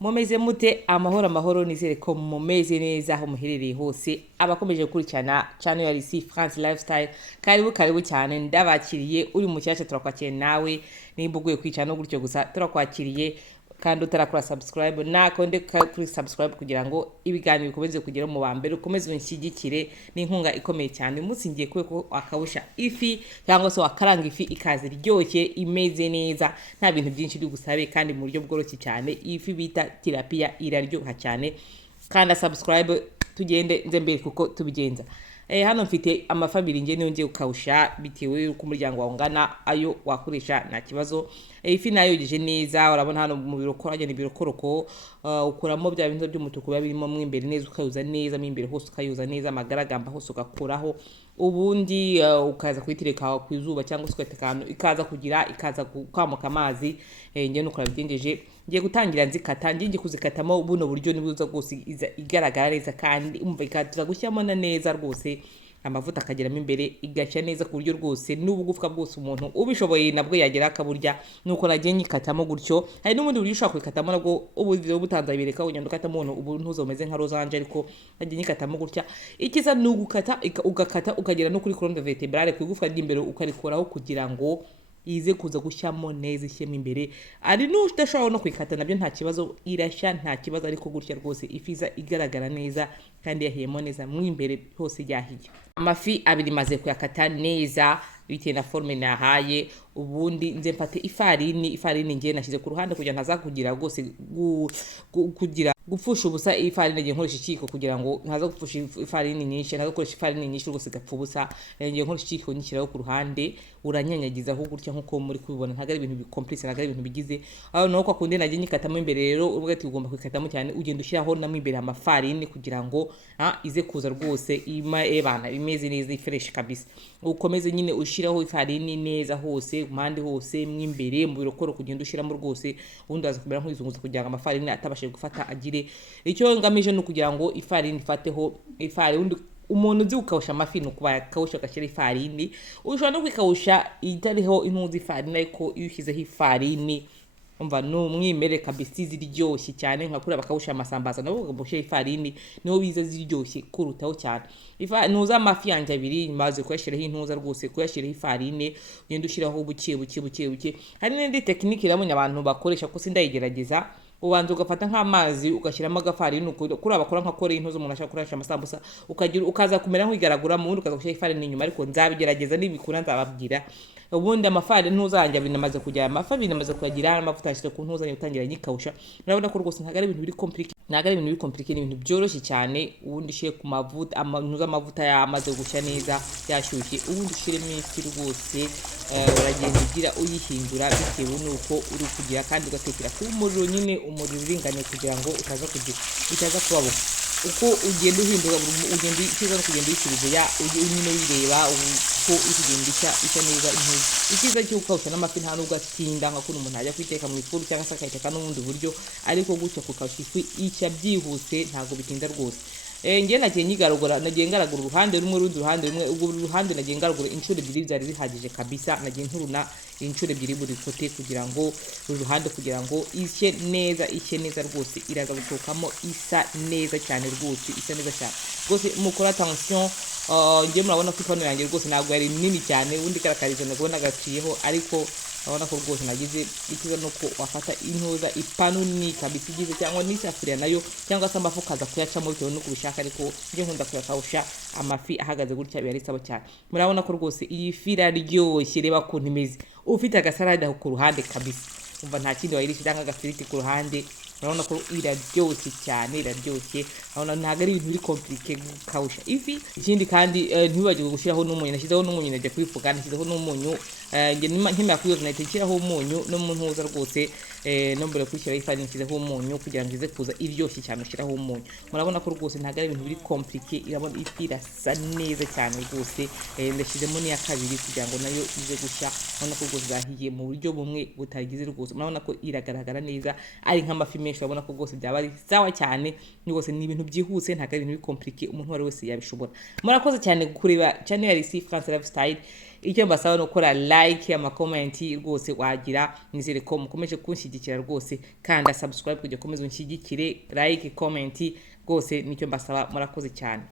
mumeze mute amahoro nizere ko mumeze neza aho muherereye hose abakomeje gukurikirana channel ya RC France Lifestyle karibu cyane ndabakiriye uri mu cyacyo turakwakiriye nawe nimba uguye kwicana no gutyo gusa turakwakiriye kandi utarakora subscribe nakonde kuri subscribe kugira ngo ibiganiro bikomeze kugera mu bambere ukomeze unshyigikire n'inkunga ikomeye cyane umunsi ngiye ko akabusha ifi cyangwa se wakaranga ifi ikaze ryoshye imeze neza nta bintu byinshi byo gusabe kandi mu buryo bworoshye cyane ifi bita tilapia iraryoha cyane kandi subscribe tugende nze mbere kuko tubigenza hano mfite amafabiri nge niyo ngiye ukawusha bitewe uko umuryango wangana ayo wakoresha nta kibazo ifi nayo yogeje neza urabona hano mu birokoro agenda ibirokoroko ukuramo bya bintu by'umutuku biba birimo mu imbere neza ukayuza neza mu imbere hose ukayuza neza amagaragamba hose ugakuraho ubundi ukaza kuyitereka ku izuba cyangwa se ukatekano ikaza kwamuka amazi nge nuko nabigenjeje ngiye gutangira nzikata ngiye kuzikatamo buno buryo nibuza rwose igaragara neza kandi umva ikatira gushyamo na neza rwose amavuta akageramo imbere igashya neza ku buryo rwose n'ubugufwa bwose umuntu ubishoboye nabwo yagera akaburya nuko nagiye nyikatamo gutyo hari n'ubundi buryo ushaka kwikatamo nabwo ubuzi butanza bireka ugenda ukatamo ubu ntuzomeze nka rozanje ariko nagiye nyikatamo gutya ikiza n'ugukata ugakata ukagera no kuri colonne vertebrale ku igufwa ry'imbere ukarikoraho kugira ngo ize kuza gushyamo neza ishyemo imbere ari n'udashobora no kwikata nabyo nta kibazo irashya nta kibazo ariko gutya rwose ifiza igaragara neza kandi yahiyemo neza mu imbere hose yahiye amafi abiri maze kuyakata neza bitewe na forme nahaye ubundi nze mfate ifarini ngiye nashyize ku ruhande kugira ntaza kugira rwose kugira gupfusha ubusa ifarini ngiye nkoresha ikiko kugira ngo ntaza gupfusha ifarini nyinshi ntaza gukoresha ifarini nyinshi rwose gapfa ubusa ngiye nkoresha ikiko nyishyiraho ku ruhande uranyanyagizaho gutya nkuko muri kubibona ntago ari ibintu bikomplexe ntago ari ibintu bigize aho naho kwa kundi nagiye nyikatamo imbere rero ubwo ati ugomba kwikatamo cyane ugenda ushyiraho namo imbere amafarini kugira ngo ize kuza rwose bana imeze neza ifresh kabisa ukomeze nyine ushiraho ifarini neza hose impande hose mwimbere mu birokoro kugenda ushiramo rwose ubundi aza kumera nk'izunguza kugira ngo amafarini atabashije gufata agire icyo ngamije no kugira ngo ifarini ifateho ifarini umuntu uzi ukawusha amafi no kuba kawusha gashyira ifarini ushobora no kwikawusha itariho intuzi ifarini ariko iyo ushyizeho ifarini umva n'umwimere kabisa ziryoshye cyane nka kuri bakawusha amasambaza nabo bagushyira ifarini niho biza ziryoshye kurutaho cyane ntuza amafi yanjye abiri maze kuyashyiraho intuza rwose kuyashyiraho ifarini ugenda ushyiraho buke hari n'indi tekinike irabonye abantu bakoresha ko sindayigerageza ubanza ugafata nk'amazi ugashyiramo agafarini kuri abakora nka kore intuzo umuntu ashaka kuresha amasambusa ukaza kumera nk'igaragura mu wundi ukaza gushyira ifarini inyuma ariko nzabigerageza nibikura nzababwira ubundi amafarini ntuzanjye binamaze kujya amafa binamaze kuyagira amavuta yashyize ku ntuzanye utangira nyikawusha urabona ko rwose ntago ari ibintu biri compliqué ni ibintu byoroshye cyane ubundi ushyire ku mavuta amavuta yamaze gushya neza yashyushye ubundi ushyiremo ifi rwose uragenda ugira uyihindura bitewe n'uko uri kugira kandi ugatekera ku umuriro nyine umuriro uringaniye kugira ngo utaza kubabuka uko ugenda uhindura ugenda ikiza no kugenda uyisubiza nyine wireba uko ikigenda icya neza intuzi ikiza cy'uko ukawusha n'amafi nta nubwo atinda nka kuno umuntu ajya kwiteka mu ifuru cyangwa se akayiteka n'ubundi buryo ariko gutyo kukawusha ifi icya byihuse ntabwo bitinda rwose ngiye nagiye ngaragura uruhande rumwe rundi ruhande rumwe ubwo ruhande nagiye ngaragura inshuro ebyiri byari bihagije kabisa nagiye nturuna inshuro ebyiri buri kote kugira ngo uruhande kugira ngo ishye neza rwose iraza gutokamo isa neza cyane rwose isa neza cyane rwose mukora attention ngiye murabona ko ipanu yanjye rwose ntabwo yari nini cyane ubundi karakarizo nabona gaciyeho ariko urabona ko rwose nagize ikiza nuko wafata intuza ipanu ni kabisa igize cyangwa n'isafuriya nayo cyangwa se amafu kaza kuyacamo bitewe nuko ubishaka ariko nje nkunda kuyakawusha amafi ahagaze gutya biba risaba cyane murabona ko rwose iyi fi iraryoshye reba kuntu imeze ufite agasarade ku ruhande kabisa umva nta kindi wayirisha cyangwa agafiriti ku ruhande urabona ko iraryoshye cyane urabona ntabwo ari ibintu biri compliqué gukawusha ifi ikindi kandi ntibibagirwe gushyiraho n'umunyu nashyizeho n'umunyu najya kubivuga nashyizeho n'umunyu nkimara kuyoza nahita nshyiraho umunyu no mu ntuza rwose no mbere yo kwishyiraho ifarini nshyizeho umunyu kugira ngo ize kuza iryoshye cyane ushyiraho umunyu murabona ko rwose ntabwo ari ibintu biri compliqué irabona ifi irasa neza cyane rwose ndashyizemo n'iya kabiri kugira ngo nayo ize gushya urabona ko rwose zahiye mu buryo bumwe butagize rwose murabona ko iragaragara neza ari nk'amafi menshi urabona ko rwose byaba ari sawa cyane rwose ni ibintu byihuse ntabwo ari ibintu biri compliqué umuntu wari wese yabishobora murakoze cyane kureba channel ya RC France Lifestyle icyo mbasaba no gukora like ama comment rwose wagira nizere ko mukomeje kunshigikira rwose kandi subscribe kugira komeza unshigikire like comment rwose nicyo mbasaba murakoze cyane